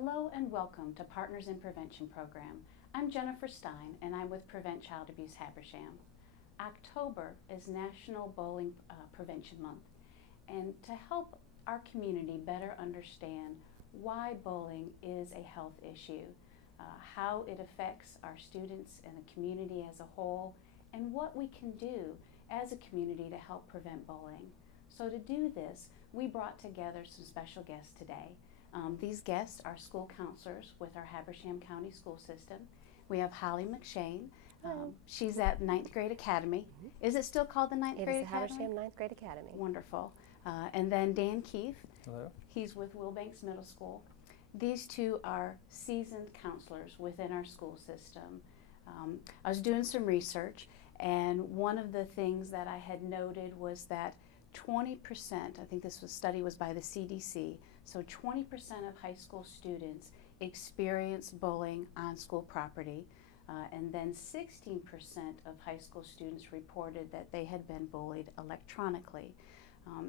Hello and welcome to Partners in Prevention program. I'm Jennifer Stein and I'm with Prevent Child Abuse Habersham. October is National Bullying Prevention Month, and to help our community better understand why bullying is a health issue, how it affects our students and the community as a whole, and what we can do as a community to help prevent bullying. So to do this, we brought together some special guests today. These guests are school counselors with our Habersham County school system. We have Holly McShane. She's at 9th Grade Academy. Is it still called the 9th Grade Academy? It is the Habersham 9th Grade Academy. Wonderful. And then Dan Keefe. Hello. He's with Wilbanks Middle School. These two are seasoned counselors within our school system. I was doing some research, and one of the things that I had noted was that 20%, I think this study was by the CDC, so 20% of high school students experience bullying on school property, and then 16% of high school students reported that they had been bullied electronically.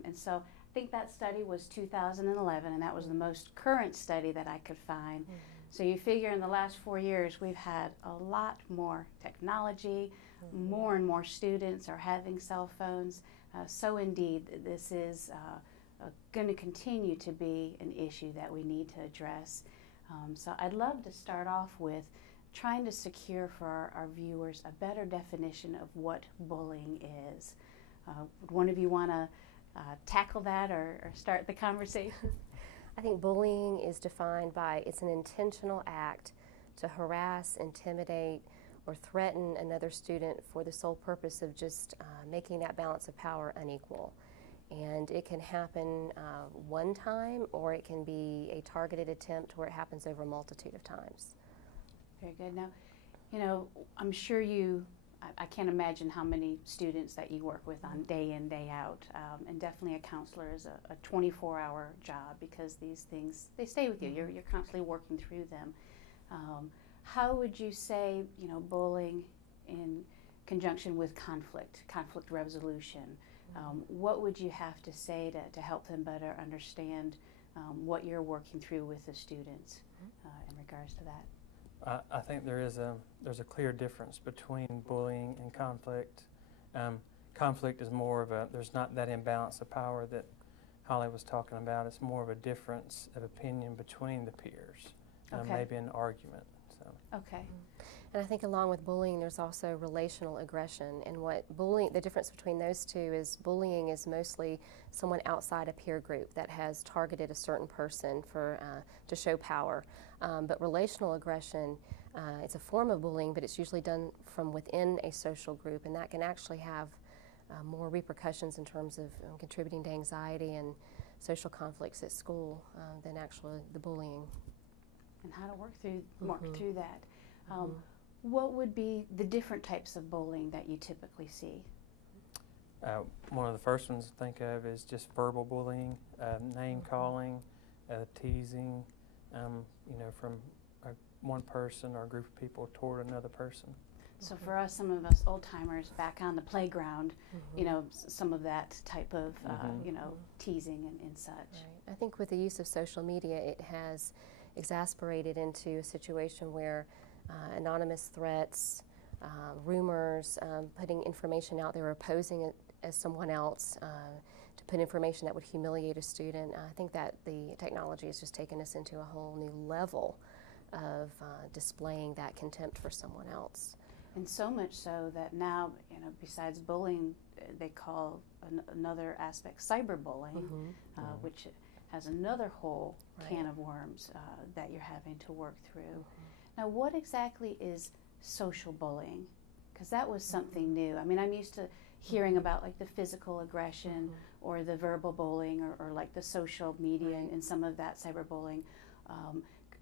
And so I think that study was 2011, and that was the most current study that I could find. So you figure in the last 4 years we've had a lot more technology, more and more students are having cell phones. So indeed, this is going to continue to be an issue that we need to address. So I'd love to start off with trying to secure for our viewers a better definition of what bullying is. Would one of you want to tackle that or start the conversation? I think bullying is defined by it's an intentional act to harass, intimidate, or threaten another student for the sole purpose of just making that balance of power unequal. And it can happen one time, or it can be a targeted attempt where it happens over a multitude of times. Very good. Now, you know, I'm sure I can't imagine how many students that you work with on day in, day out. And definitely a counselor is a 24-hour job because these things, they stay with you. You're constantly working through them. How would you say, you know, bullying in conjunction with conflict resolution, what would you have to say to help them better understand what you're working through with the students in regards to that? I think there's a clear difference between bullying and conflict. Conflict is more of there's not that imbalance of power that Holly was talking about. It's more of a difference of opinion between the peers, maybe an argument. So. Okay. And I think along with bullying, there's also relational aggression. And the difference between those two is bullying is mostly someone outside a peer group that has targeted a certain person to show power. But relational aggression, it's a form of bullying, but it's usually done from within a social group, and that can actually have more repercussions in terms of contributing to anxiety and social conflicts at school than actually the bullying. And how to work through that. What would be the different types of bullying that you typically see? One of the first ones to think of is just verbal bullying, name calling, teasing, you know, from one person or a group of people toward another person. So for us, some of us old timers back on the playground, you know, some of that type of, you know, teasing and such. Right. I think with the use of social media, it has exasperated into a situation where anonymous threats, rumors, putting information out there or posing it as someone else to put information that would humiliate a student. I think that the technology has just taken us into a whole new level of displaying that contempt for someone else. And so much so that now, you know, besides bullying, they call another aspect cyberbullying, which has another whole can of worms that you're having to work through. Now, what exactly is social bullying? Because that was something new. I mean, I'm used to hearing about like the physical aggression or the verbal bullying or like the social media and some of that cyberbullying.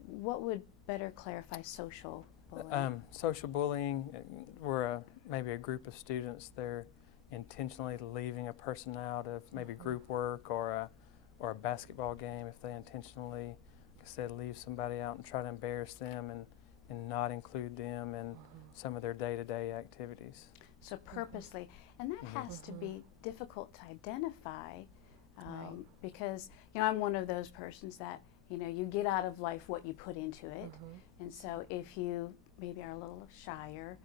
What would better clarify social bullying? Social bullying, we're maybe a group of students, they're intentionally leaving a person out of maybe group work or a basketball game if they intentionally, like I said, leave somebody out and try to embarrass them and not include them in some of their day-to-day activities. So purposely, and that has to be difficult to identify because, you know, I'm one of those persons that you know, you get out of life what you put into it. And so if you maybe are a little shyer,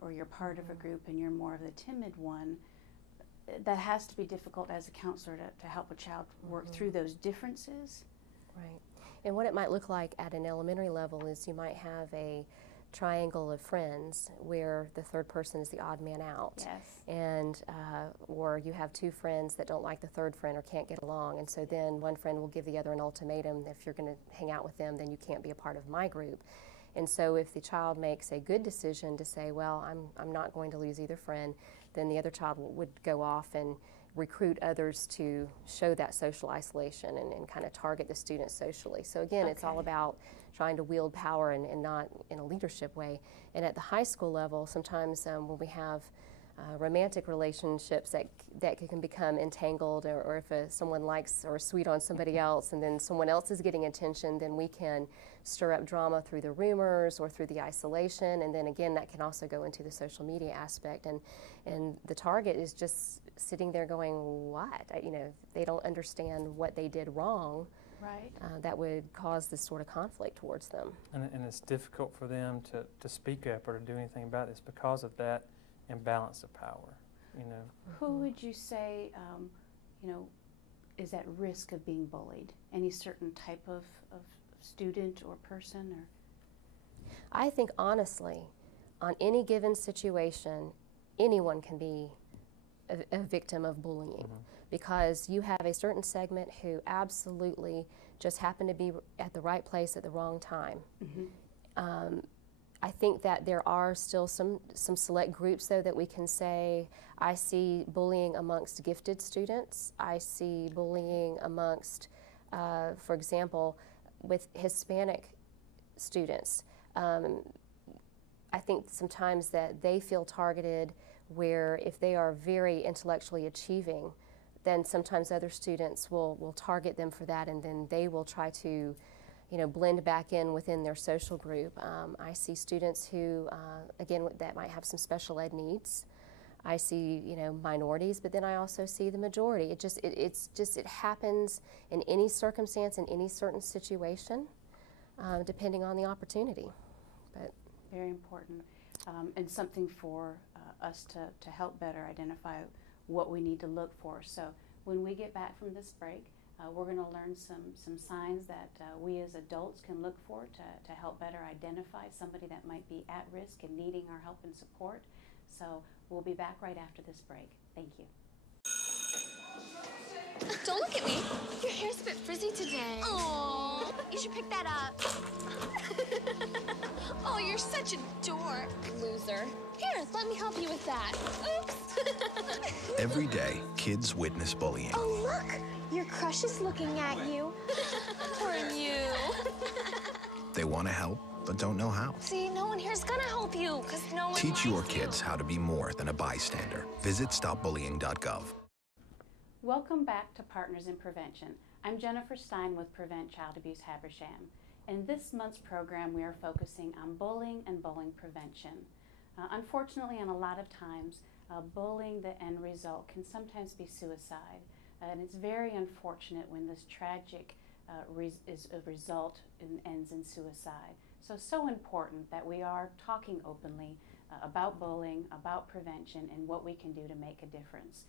or you're part of a group and you're more of the timid one, that has to be difficult as a counselor to help a child work through those differences. Right. And what it might look like at an elementary level is you might have a triangle of friends where the third person is the odd man out. Yes. And or you have two friends that don't like the third friend or can't get along, and so then one friend will give the other an ultimatum: if you're going to hang out with them, then you can't be a part of my group. And so if the child makes a good decision to say, well, I'm not going to lose either friend, then the other child would go off and recruit others to show that social isolation and kind of target the student socially. So again, it's all about trying to wield power and not in a leadership way. And at the high school level, sometimes when we have romantic relationships that can become entangled, or if someone likes or is sweet on somebody else and then someone else is getting attention, then we can stir up drama through the rumors or through the isolation, and then again that can also go into the social media aspect, and the target is just sitting there going, what? You know, they don't understand what they did wrong. Right. That would cause this sort of conflict towards them. And it's difficult for them to speak up or to do anything about this because of that imbalance of power, you know. Who would you say, you know, is at risk of being bullied? Any certain type of student or person? Or I think honestly, on any given situation, anyone can be a victim of bullying, because you have a certain segment who absolutely just happen to be at the right place at the wrong time. I think that there are still some select groups, though, that we can say, I see bullying amongst gifted students. I see bullying amongst, for example, with Hispanic students. I think sometimes that they feel targeted, where if they are very intellectually achieving, then sometimes other students will target them for that, and then they will try to, you know, blend back in within their social group. I see students who, again, that might have some special ed needs. I see, you know, minorities, but then I also see the majority. It happens in any circumstance, in any certain situation, depending on the opportunity. But very important, and something for us to help better identify what we need to look for. So when we get back from this break, we're going to learn some signs that we as adults can look for to help better identify somebody that might be at risk and needing our help and support. So we'll be back right after this break. Thank you. Don't look at me. Your hair's a bit frizzy today. Oh, you should pick that up. Oh, you're such a dork. Loser. Here, let me help you with that. Oops. Every day, kids witness bullying. Oh, look. Your crush is looking at you. Poor you. They want to help, but don't know how. See, no one here's gonna help you, because no one Teach your likes you. kids how to be more than a bystander. Visit stopbullying.gov. Welcome back to Partners in Prevention. I'm Jennifer Stein with Prevent Child Abuse Habersham. In this month's program, we are focusing on bullying and bullying prevention. Unfortunately, and a lot of times, bullying, the end result, can sometimes be suicide. And it's very unfortunate when this tragic is a result and ends in suicide. So important that we are talking openly about bullying, about prevention, and what we can do to make a difference.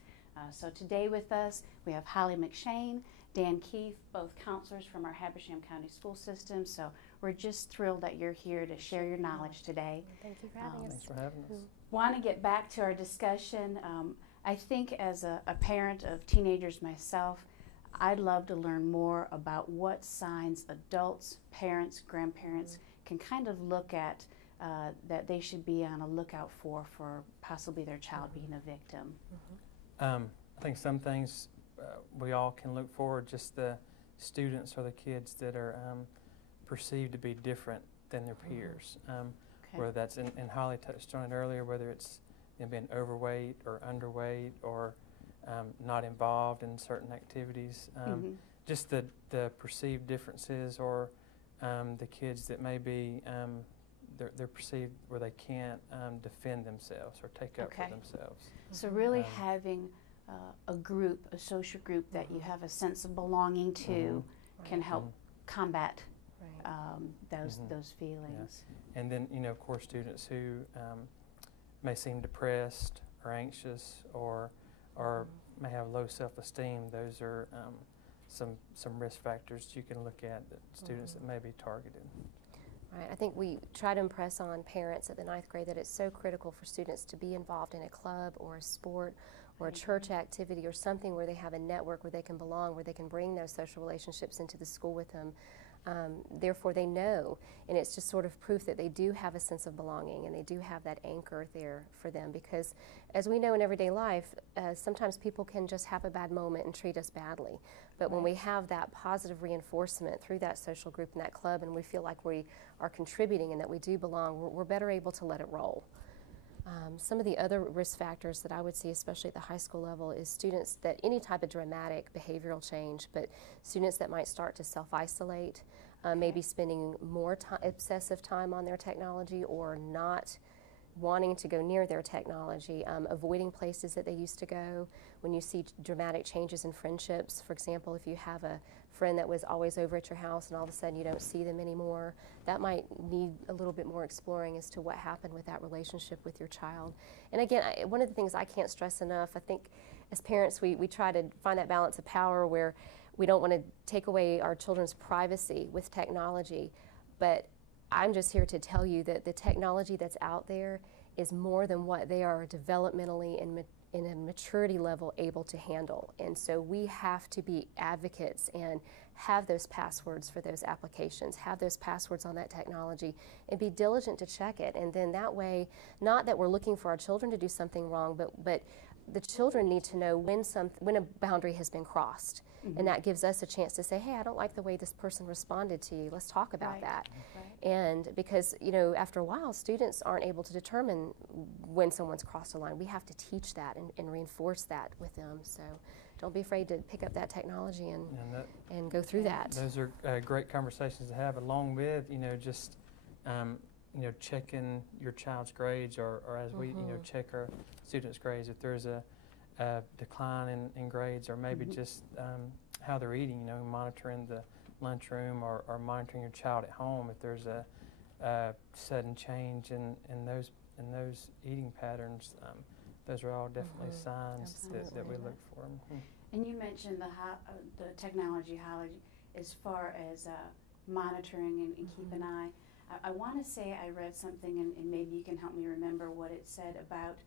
So today with us, we have Holly McShane, Dan Keith, both counselors from our Habersham County school system. So we're just thrilled that you're here to share your knowledge today. thank you for having us. Thanks for having us. Want to get back to our discussion. I think as a parent of teenagers myself, I'd love to learn more about what signs adults, parents, grandparents can kind of look at that they should be on a lookout for possibly their child being a victim. I think some things we all can look for, just the students or the kids that are perceived to be different than their peers. Whether that's, and Holly touched on it earlier, whether it's them being overweight or underweight or not involved in certain activities. Just the perceived differences, or the kids that may be, they're perceived where they can't defend themselves or take up for themselves. So really having a group, a social group that you have a sense of belonging to can help combat Right. those feelings. Yeah. And then, of course, students who may seem depressed or anxious or may have low self-esteem, those are some risk factors you can look at that students that may be targeted. Right. I think we try to impress on parents at the 9th grade that it's so critical for students to be involved in a club or a sport or a church activity or something where they have a network where they can belong, where they can bring those social relationships into the school with them. Therefore, they know, and it's just sort of proof that they do have a sense of belonging and they do have that anchor there for them, because as we know in everyday life, sometimes people can just have a bad moment and treat us badly. But when we have that positive reinforcement through that social group and that club, and we feel like we are contributing and that we do belong, we're better able to let it roll. Some of the other risk factors that I would see, especially at the high school level, is students that any type of dramatic behavioral change, but students that might start to self-isolate, maybe spending more obsessive time on their technology or not wanting to go near their technology, avoiding places that they used to go. When you see dramatic changes in friendships, for example, if you have a friend that was always over at your house and all of a sudden you don't see them anymore, that might need a little bit more exploring as to what happened with that relationship with your child. And again, one of the things I can't stress enough, I think as parents we try to find that balance of power where we don't want to take away our children's privacy with technology, but I'm just here to tell you that the technology that's out there is more than what they are developmentally and in a maturity level able to handle. And so we have to be advocates and have those passwords for those applications, have those passwords on that technology, and be diligent to check it. And then that way, not that we're looking for our children to do something wrong, but the children need to know when a boundary has been crossed. And that gives us a chance to say, hey, I don't like the way this person responded to you. Let's talk about that. Right. And because, after a while, students aren't able to determine when someone's crossed a line. We have to teach that and reinforce that with them. So don't be afraid to pick up that technology and go through that. Those are great conversations to have, along with, just checking your child's grades or as we, check our students' grades. If there's a decline in grades, or maybe just how they're eating, monitoring the lunchroom or monitoring your child at home. If there's a sudden change in those eating patterns, those are all definitely signs that we look for. And you mentioned the technology, Holly, as far as monitoring and keep an eye. I want to say I read something, and maybe you can help me remember what it said about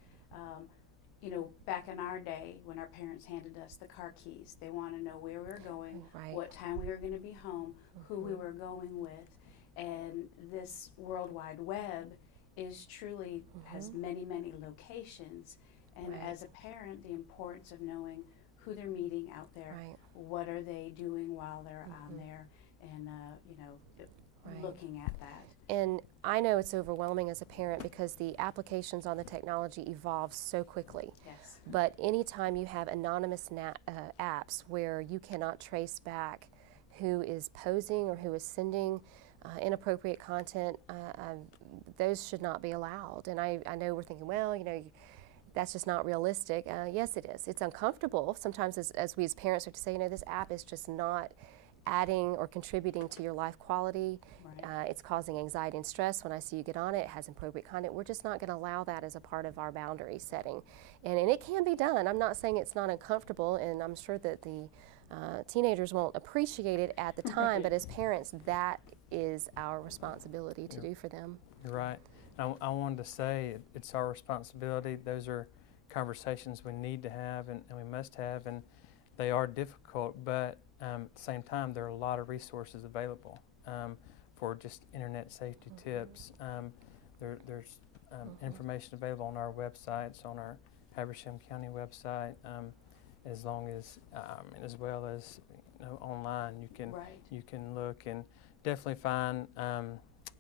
back in our day when our parents handed us the car keys, they want to know where we were going, what time we were going to be home, who we were going with. And this World Wide Web is truly has many, many locations. And as a parent, the importance of knowing who they're meeting out there, what are they doing while they're on there, and looking at that. And I know it's overwhelming as a parent because the applications on the technology evolve so quickly. Yes. But anytime you have anonymous apps where you cannot trace back who is posing or who is sending inappropriate content, those should not be allowed. And I know we're thinking, well, that's just not realistic. Yes, it is. It's uncomfortable sometimes as we as parents have to say, this app is just not adding or contributing to your life quality. It's causing anxiety and stress when I see you get on it. It has inappropriate content. We're just not going to allow that as a part of our boundary setting. And it can be done. I'm not saying it's not uncomfortable, and I'm sure that the teenagers won't appreciate it at the time, but as parents, that is our responsibility to do for them. You're right. I wanted to say it's our responsibility. Those are conversations we need to have and we must have, and they are difficult, but at the same time, there are a lot of resources available for just internet safety tips. There's information available on our websites, on our Habersham County website, as well as online. You can look and definitely find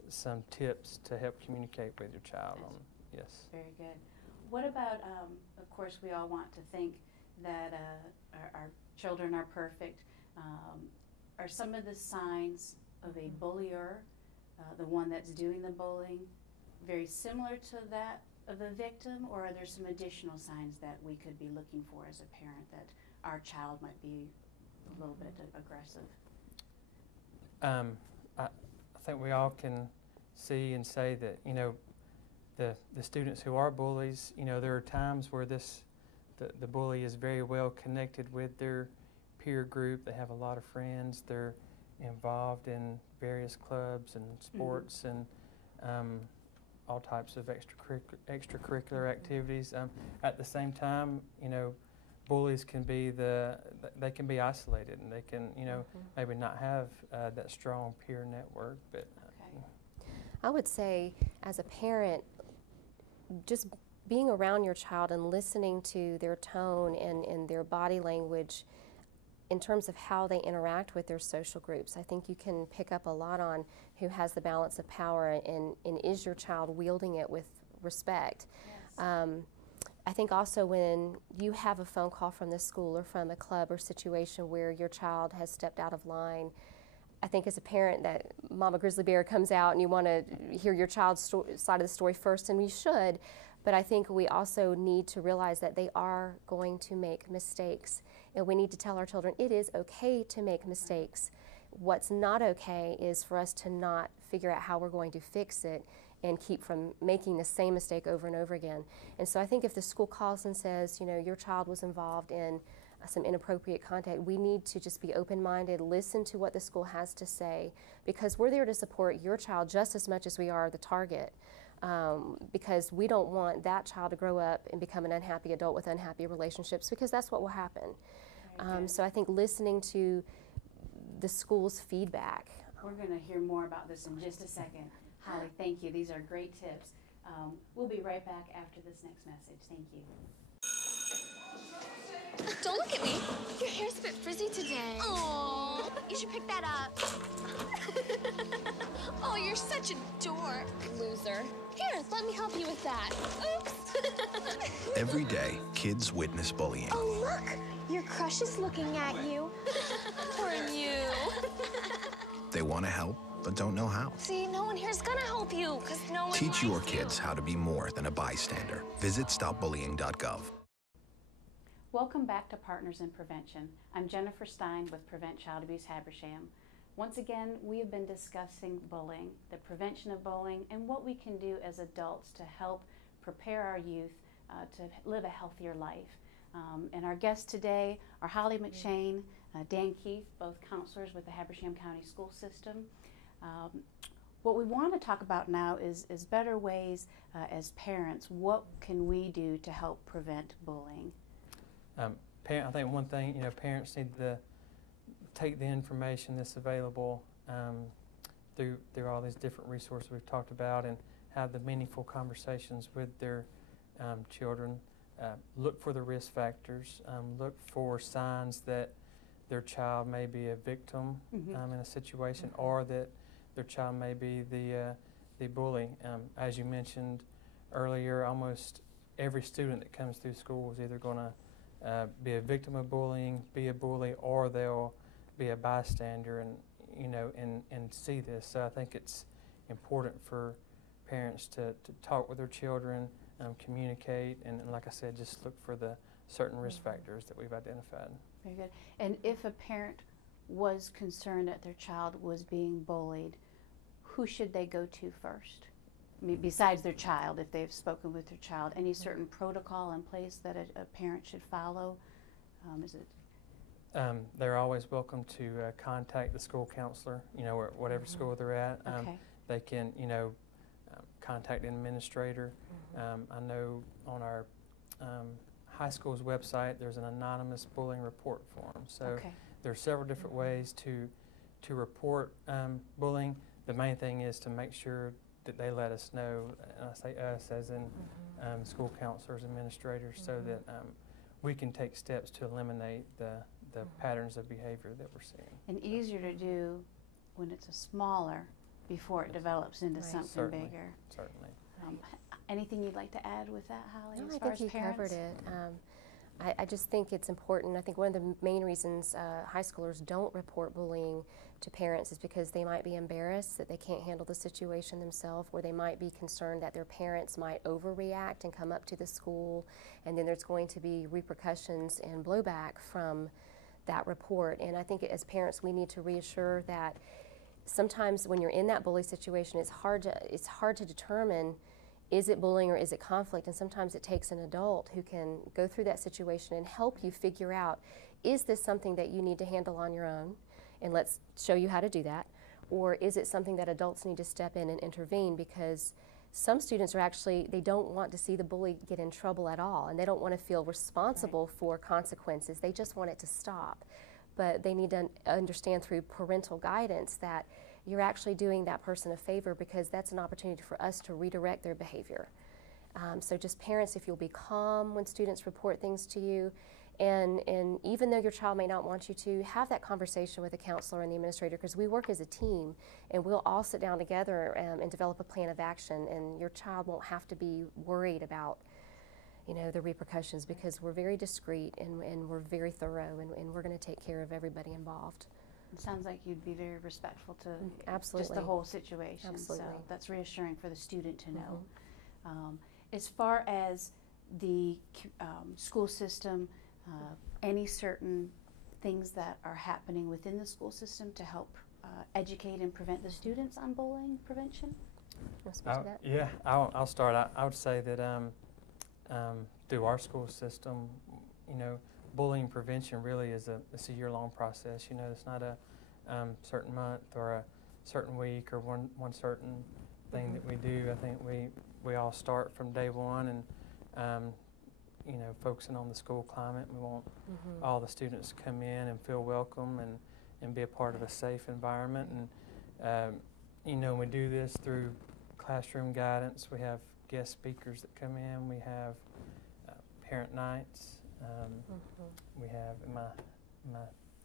some tips to help communicate with your child. Yes. Very good. What about? Of course, we all want to think that our children are perfect. Are some of the signs of a bullier, the one that's doing the bullying, very similar to that of the victim, or are there some additional signs that we could be looking for as a parent that our child might be a little bit aggressive? I think we all can see and say that, you know, the students who are bullies, you know, there are times where the bully is very well connected with their peer group. They have a lot of friends. They're involved in various clubs and sports and all types of extracurricular activities. At the same time, you know, bullies can be they can be isolated, and they can, you know, maybe not have that strong peer network. But I would say, as a parent, just being around your child and listening to their tone and their body language in terms of how they interact with their social groups. I think you can pick up a lot on who has the balance of power and is your child wielding it with respect. Yes. I think also when you have a phone call from the school or from a club or situation where your child has stepped out of line, I think as a parent that Mama Grizzly Bear comes out and you want to hear your child's side of the story first, and you should, but I think we also need to realize that they are going to make mistakes, and we need to tell our children it is okay to make mistakes. What's not okay is for us to not figure out how we're going to fix it and keep from making the same mistake over and over again. And so I think if the school calls and says, you know, your child was involved in some inappropriate contact, we need to just be open-minded, listen to what the school has to say, because we're there to support your child just as much as we are the target, because we don't want that child to grow up and become an unhappy adult with unhappy relationships, because that's what will happen. So I think listening to the school's feedback. We're going to hear more about this in just a second. Holly, thank you. These are great tips. We'll be right back after this next message. Thank you. Don't look at me. Your hair's a bit frizzy today. Oh, you should pick that up. Oh, you're such a dork. Loser. Here, let me help you with that. Oops. Every day, kids witness bullying. Oh, look. Your crush is looking at you. Poor you. They want to help, but don't know how. See, no one here's gonna help you, because no one Teach likes your you. kids how to be more than a bystander. Visit stopbullying.gov. Welcome back to Partners in Prevention. I'm Jennifer Stein with Prevent Child Abuse Habersham. Once again, we have been discussing bullying, the prevention of bullying, and what we can do as adults to help prepare our youth to live a healthier life. And our guests today are Holly McShane, Dan Keefe, both counselors with the Habersham County School System. What we want to talk about now is better ways as parents. What can we do to help prevent bullying? I think one thing, you know, parents need to take the information that's available through all these different resources we've talked about, and have the meaningful conversations with their children. Look for the risk factors. Look for signs that their child may be a victim in a situation, or that their child may be the bully. As you mentioned earlier, almost every student that comes through school is either going to be a victim of bullying, be a bully, or they'll be a bystander, and you know, and see this. So I think it's important for parents to talk with their children, communicate, and like I said, just look for the certain risk factors that we've identified. Very good. And if a parent was concerned that their child was being bullied, who should they go to first? I mean, besides their child, if they've spoken with their child, any certain protocol in place that a parent should follow? Is it? They're always welcome to contact the school counselor, you know, whatever school they're at. Okay. They can, you know, contact an administrator. I know on our high school's website there's an anonymous bullying report form. So there are several different ways to report bullying. The main thing is to make sure that they let us know, and I say us as in school counselors, administrators, so that we can take steps to eliminate the patterns of behavior that we're seeing. And easier to do when it's a smaller, before it develops into something Certainly. bigger. Certainly. Anything you'd like to add with that, Holly, No, as I far think as you parents? covered it. I just think it's important. I think one of the main reasons high schoolers don't report bullying to parents is because they might be embarrassed that they can't handle the situation themselves, or they might be concerned that their parents might overreact and come up to the school, and then there's going to be repercussions and blowback from that report. And I think as parents we need to reassure that sometimes when you're in that bully situation, it's hard to determine, is it bullying or is it conflict? And sometimes it takes an adult who can go through that situation and help you figure out, is this something that you need to handle on your own? And let's show you how to do that. Or is it something that adults need to step in and intervene? Because some students are actually, they don't want to see the bully get in trouble at all, and they don't want to feel responsible for consequences. They just want it to stop. But they need to understand through parental guidance that you're actually doing that person a favor, because that's an opportunity for us to redirect their behavior. So just parents, if you'll be calm when students report things to you, and even though your child may not want you to, have that conversation with the counselor and the administrator, because we work as a team, and we'll all sit down together and develop a plan of action, and your child won't have to be worried about, you know, the repercussions, because we're very discreet and we're very thorough, and we're going to take care of everybody involved. It sounds like you'd be very respectful to Absolutely. just the whole situation. Absolutely. So that's reassuring for the student to know. As far as the school system, any certain things that are happening within the school system to help educate and prevent the students on bullying prevention? You want to speak to that? Yeah, I'll start. I would say that through our school system, you know, bullying prevention really is it's a year-long process. You know, it's not a certain month or a certain week or one certain thing that we do. I think we all start from day one, and you know, focusing on the school climate. We want all the students to come in and feel welcome and be a part of a safe environment. And you know, we do this through classroom guidance. We have guest speakers that come in. We have parent nights. We have, am I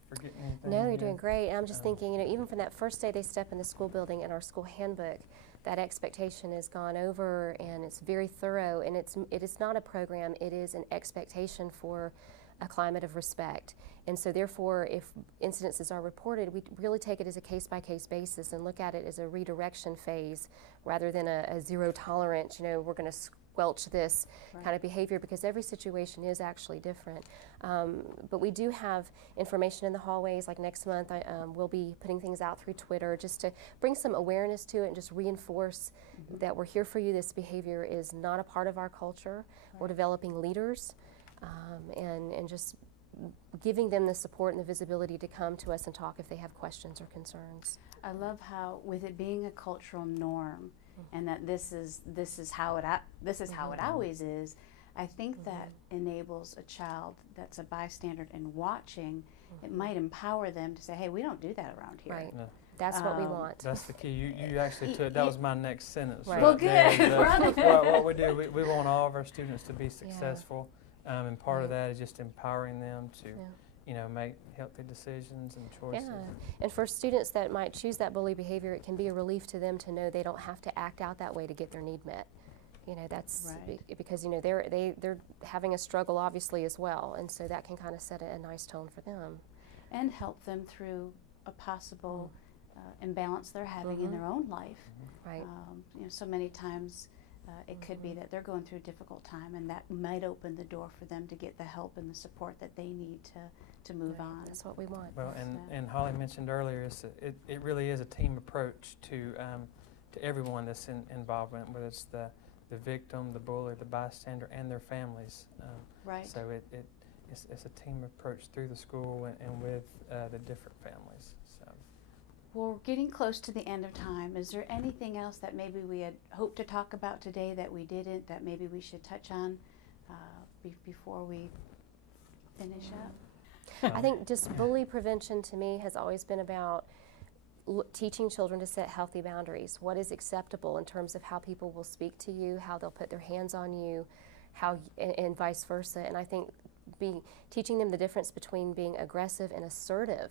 forgetting anything? No, you're doing great. And I'm just thinking, you know, even from that first day they step in the school building, in our school handbook, that expectation is gone over, and it's very thorough, and it is not a program, it is an expectation for a climate of respect. And so therefore, if incidences are reported, we really take it as a case-by-case basis and look at it as a redirection phase rather than a zero tolerance, you know, we're going to squelch this kind of behavior, because every situation is actually different. But we do have information in the hallways. Like next month, we'll be putting things out through Twitter just to bring some awareness to it and just reinforce that we're here for you. This behavior is not a part of our culture. We're developing leaders and just giving them the support and the visibility to come to us and talk if they have questions or concerns. I love how, with it being a cultural norm, and that this is how it always is. I think that enables a child that's a bystander and watching. It might empower them to say, "Hey, we don't do that around here." Right. Yeah. That's what we want. That's the key. You actually took, that was my next sentence. Right. Well, good. What we do, we want all of our students to be successful, and part of that is just empowering them to, you know, make healthy decisions and choices. Yeah, and for students that might choose that bully behavior, it can be a relief to them to know they don't have to act out that way to get their need met. You know, that's because, you know, they're having a struggle obviously as well, and so that can kind of set a nice tone for them. And help them through a possible imbalance they're having in their own life. Right. You know, so many times it could be that they're going through a difficult time, and that might open the door for them to get the help and the support that they need to move on. That's what we want. Well, and Holly mentioned earlier, it really is a team approach to everyone that's involved in it, whether it's the victim, the bully, the bystander, and their families. Right. So it's a team approach through the school and with the different families. So. Well, we're getting close to the end of time. Is there anything else that maybe we had hoped to talk about today that we didn't, that maybe we should touch on before we finish up? I think just bully prevention to me has always been about teaching children to set healthy boundaries. What is acceptable in terms of how people will speak to you, how they'll put their hands on you, and vice versa. And I think teaching them the difference between being aggressive and assertive.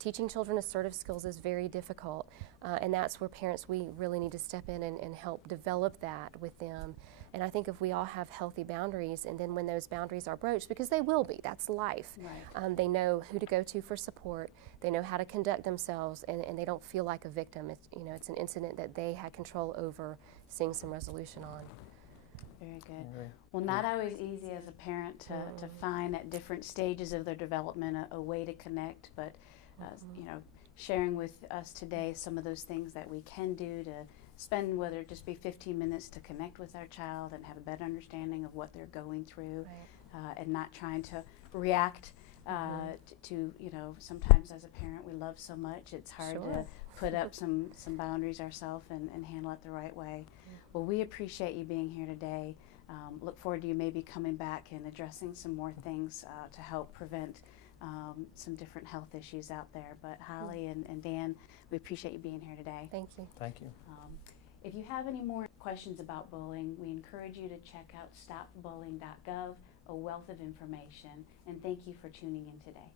Teaching children assertive skills is very difficult, and that's where parents, we really need to step in and help develop that with them. And I think if we all have healthy boundaries, and then when those boundaries are broached, because they will be, that's life, they know who to go to for support, they know how to conduct themselves, and they don't feel like a victim. It's, you know, it's an incident that they had control over, seeing some resolution on. Very good. Well, not always easy as a parent to find at different stages of their development a way to connect, but you know, sharing with us today some of those things that we can do to spend, whether it just be 15 minutes to connect with our child and have a better understanding of what they're going through, and not trying to react to, you know, sometimes as a parent we love so much, it's hard to put up some boundaries ourselves and handle it the right way. Well, we appreciate you being here today. Look forward to you maybe coming back and addressing some more things to help prevent some different health issues out there. But Holly and Dan, we appreciate you being here today. Thank you. Thank you. If you have any more questions about bullying, we encourage you to check out stopbullying.gov, a wealth of information, and thank you for tuning in today.